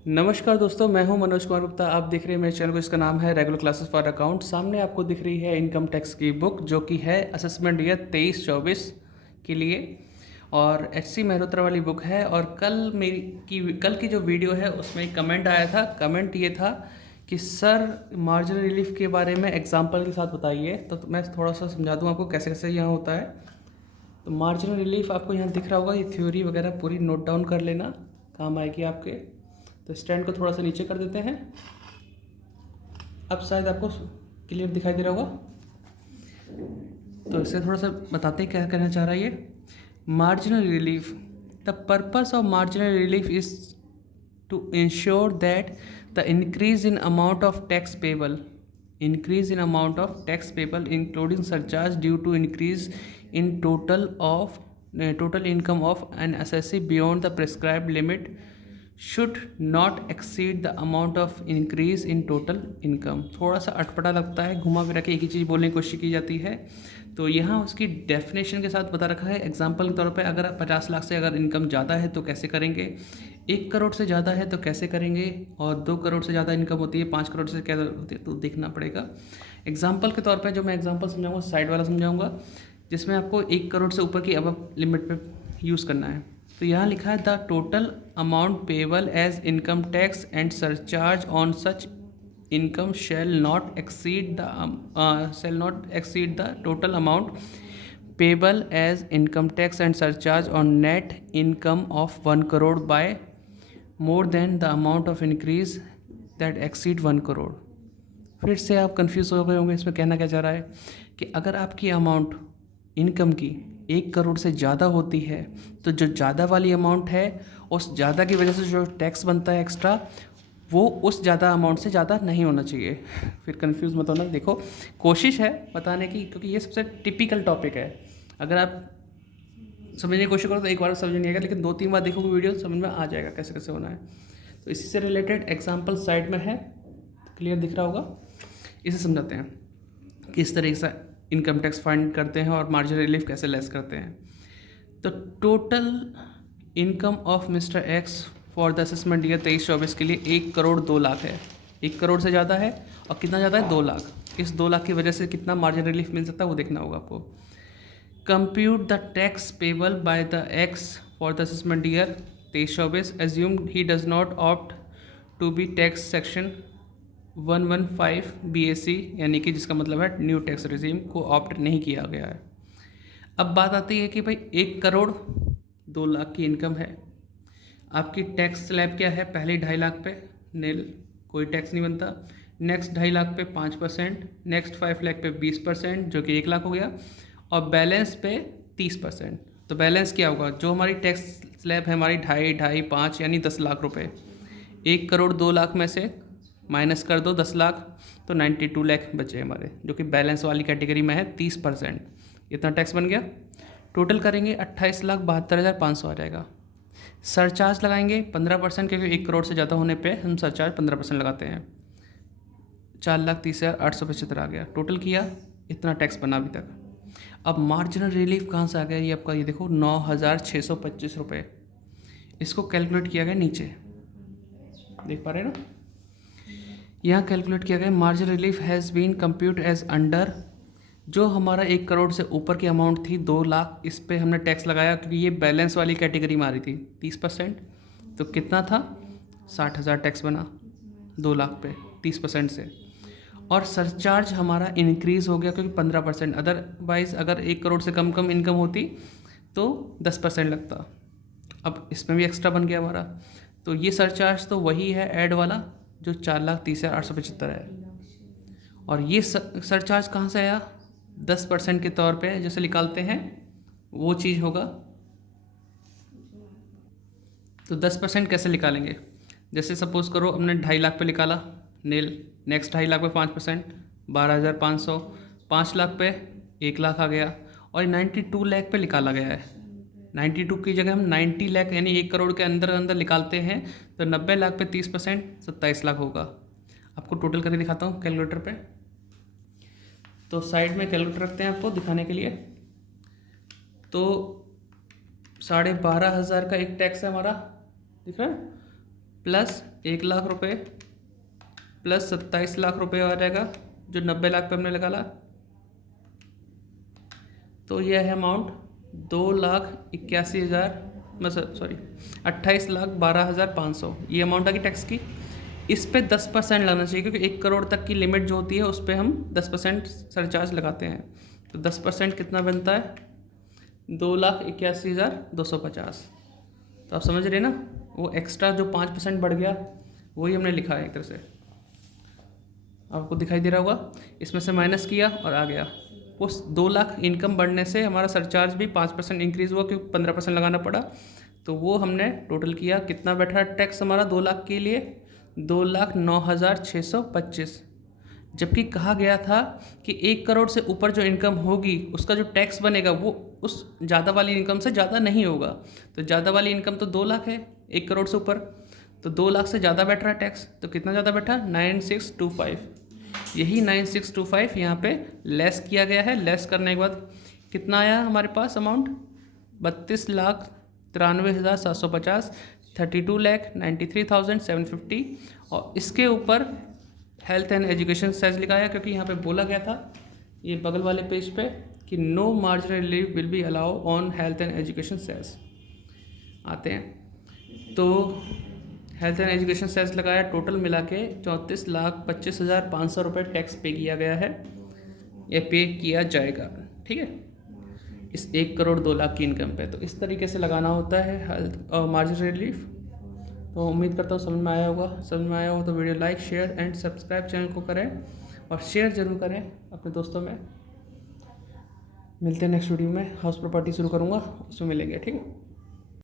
नमस्कार दोस्तों, मैं हूं मनोज कुमार गुप्ता। आप देख रहे हैं मेरे चैनल को, इसका नाम है रेगुलर क्लासेस फॉर अकाउंट। सामने आपको दिख रही है इनकम टैक्स की बुक, जो कि है असेसमेंट ईयर 23-24 के लिए, और एचसी मेहरोत्रा वाली बुक है। और कल की जो वीडियो है उसमें एक कमेंट आया था। कमेंट ये था कि सर मार्जिनल रिलीफ के बारे में एग्जाम्पल के साथ बताइए। तो मैं थोड़ा सा समझा दूँ आपको कैसे कैसे यहाँ होता है। तो मार्जिनल रिलीफ आपको यहाँ दिख रहा होगा, ये थ्योरी वगैरह पूरी नोट डाउन कर लेना, काम आएगी आपके। तो स्टैंड को थोड़ा सा नीचे कर देते हैं। अब शायद आपको क्लियर दिखाई दे रहा होगा। तो इससे थोड़ा सा बताते हैं क्या कहना चाह रहा है ये। Marginal relief, the purpose of marginal relief is to ensure that the increase in amount of tax payable including surcharge due to increase in total income of an assessee beyond the prescribed limit should not exceed the amount of increase in total income। थोड़ा सा अटपटा लगता है, घुमा फिरा के एक ही चीज़ बोलने की कोशिश की जाती है। तो यहाँ उसकी डेफिनेशन के साथ बता रखा है। एग्जाम्पल के तौर पे अगर 50 लाख से अगर इनकम ज़्यादा है तो कैसे करेंगे, 1 करोड़ से ज़्यादा है तो कैसे करेंगे, और 2 करोड़ से ज़्यादा इनकम होती है, 5 करोड़ से क्या होती है, तो देखना पड़ेगा। एग्जाम्पल के तौर पे जो मैं एग्जाम्पल समझाऊंगा, साइड वाला समझाऊंगा, जिसमें आपको 1 करोड़ से ऊपर की अब लिमिट पे यूज़ करना है। तो यहाँ लिखा है the total amount payable as income tax and surcharge on such income shall not exceed the total amount payable as income tax and surcharge on net income of 1 crore by more than the amount of increase that exceed 1 crore। फिर से आप confuse हो गए होंगे, इसमें कहना क्या चाह रहा है कि अगर आपकी अमाउंट इनकम की 1 करोड़ से ज़्यादा होती है तो जो ज़्यादा वाली अमाउंट है, उस ज़्यादा की वजह से जो टैक्स बनता है एक्स्ट्रा, वो उस ज़्यादा अमाउंट से ज़्यादा नहीं होना चाहिए। फिर कंफ्यूज मत होना। देखो, कोशिश है बताने की, क्योंकि ये सबसे टिपिकल टॉपिक है। अगर आप समझने की कोशिश करो तो एक बार समझ नहीं आएगा, लेकिन 2-3 बार देखोगे वीडियो समझ में आ जाएगा कैसे कैसे होना है। तो इसी से रिलेटेड एग्जाम्पल साइड में है, क्लियर दिख रहा होगा। इसे समझाते हैं किस तरीके से इनकम टैक्स फाइंड करते हैं और मार्जिनल रिलीफ कैसे लेस करते हैं। तो total income of mister x for the assessment year 23-24 के लिए 1 करोड़ 2 लाख है। 1 करोड़ से ज़्यादा है, और कितना ज़्यादा है, 2 लाख। इस 2 लाख की वजह से कितना मार्जिनल रिलीफ मिल सकता है वो देखना होगा आपको। Compute the tax payable by the X for the assessment year 23-24 assume he does not opt to be tax section 115 BAC, यानी कि जिसका मतलब है न्यू टैक्स रिजीम को ऑप्ट नहीं किया गया है। अब बात आती है कि भाई 1 करोड़ 2 लाख की इनकम है, आपकी टैक्स स्लैब क्या है, पहले 2.5 लाख पे नील, कोई टैक्स नहीं बनता। नेक्स्ट 2.5 लाख पे 5%, नेक्स्ट 5 लाख पे 20%, जो कि 1 लाख हो गया, और बैलेंस पे 30%। तो बैलेंस क्या होगा, जो हमारी टैक्स स्लैब है हमारी 2.5, 5 यानी 10 लाख रुपए। 1 करोड़ 2 लाख में से माइनस कर दो 10 लाख, तो 92 लाख बचे हमारे, जो कि बैलेंस वाली कैटेगरी में है। 30% इतना टैक्स बन गया। टोटल करेंगे 28,72,500 आ जाएगा। सरचार्ज लगाएंगे 15%, क्योंकि 1 करोड़ से ज़्यादा होने पे हम सरचार्ज 15% लगाते हैं। 4,30,875 आ गया। टोटल किया, इतना टैक्स बना अभी तक। अब मार्जिनल रिलीफ कहाँ से आ गया, ये आपका ये देखो 9,625 रुपये। इसको कैलकुलेट किया गया नीचे, देख पा रहे हैं ना, यहाँ कैलकुलेट किया गया। Marginal relief has been compute as under, जो हमारा 1 करोड़ से ऊपर की अमाउंट थी 2 लाख, इस पे हमने टैक्स लगाया क्योंकि ये बैलेंस वाली कैटेगरी में आ रही थी 30%। तो कितना था, 60,000 टैक्स बना 2 लाख पे 30% से। और सरचार्ज हमारा इंक्रीज़ हो गया क्योंकि 15%, अदरवाइज़ अगर 1 करोड़ से कम इनकम होती तो 10% लगता। अब इसमें भी एक्स्ट्रा बन गया हमारा। तो ये सरचार्ज तो वही है ऐड वाला, जो 4,30,875 है। और ये सरचार्ज कहाँ से आया, 10% के तौर पे जैसे निकालते हैं वो चीज़ होगा। तो 10% कैसे निकालेंगे, जैसे सपोज़ करो हमने 2.5 लाख पे निकाला नील, नेक्स्ट 2.5 लाख पे 5%, 12,500, 5 लाख पे 1 लाख आ गया, और 92 लाख पे निकाला गया है। 92 की जगह हम 90 लाख यानी 1 करोड़ के अंदर अंदर निकालते हैं, तो 90 लाख पे 30%, 27 लाख होगा। आपको टोटल करके दिखाता हूँ कैलकुलेटर पे। तो साइड में कैलकुलेटर रखते हैं आपको दिखाने के लिए। तो 12,500 का एक टैक्स है हमारा, दिख रहा है, प्लस 1 लाख रुपए प्लस 27 लाख रुपए आ जाएगा, जो 90 लाख पे हमने निकाला। तो यह है अमाउंट 2,81,000, मतलब सॉरी 28,12,500, ये अमाउंट आ गई टैक्स की। इस पे 10% लगना चाहिए, क्योंकि 1 करोड़ तक की लिमिट जो होती है उस पर हम 10% सरचार्ज लगाते हैं। तो 10% कितना बनता है? 2,81,250। तो आप समझ रहे ना, वो एक्स्ट्रा जो 5% बढ़ गया वही हमने लिखा है एक तरह से, आपको दिखाई दे रहा होगा। इसमें से माइनस किया और आ गया। उस 2 लाख इनकम बढ़ने से हमारा सरचार्ज भी 5% इंक्रीज़ हुआ, क्योंकि 15% लगाना पड़ा। तो वो हमने टोटल किया, कितना बैठा टैक्स हमारा 2 लाख के लिए? 2,09,625। जबकि कहा गया था कि 1 करोड़ से ऊपर जो इनकम होगी उसका जो टैक्स बनेगा वो उस ज़्यादा वाली इनकम से ज़्यादा नहीं होगा। तो ज़्यादा वाली इनकम तो 2 लाख है 1 करोड़ से ऊपर, तो 2 लाख से ज़्यादा बैठ रहा है टैक्स। तो कितना ज़्यादा बैठा? 9,625। यही 9,625 यहाँ पे लेस किया गया है। लेस करने के बाद कितना आया हमारे पास अमाउंट? 32,93,750, 32,93,750। और इसके ऊपर हेल्थ एंड एजुकेशन सेस लिखाया, क्योंकि यहाँ पे बोला गया था ये बगल वाले पेज पे कि no marginal relief will be allow on health and education cess. आते हैं तो हेल्थ एंड एजुकेशन सेस लगाया, टोटल मिला के 34,25,500 रुपये टैक्स पे किया गया है, या पे किया जाएगा। ठीक है, इस 1 करोड़ 2 लाख की इनकम पे। तो इस तरीके से लगाना होता है हेल्थ मार्जिनल रिलीफ। तो उम्मीद करता हूँ समझ में आया होगा। समझ में आया हो तो video like share and subscribe channel को करें, और शेयर ज़रूर करें अपने दोस्तों में। मिलते हैं नेक्स्ट वीडियो में। हाउस प्रॉपर्टी शुरू करूँगा, उसमें मिलेंगे। ठीक है।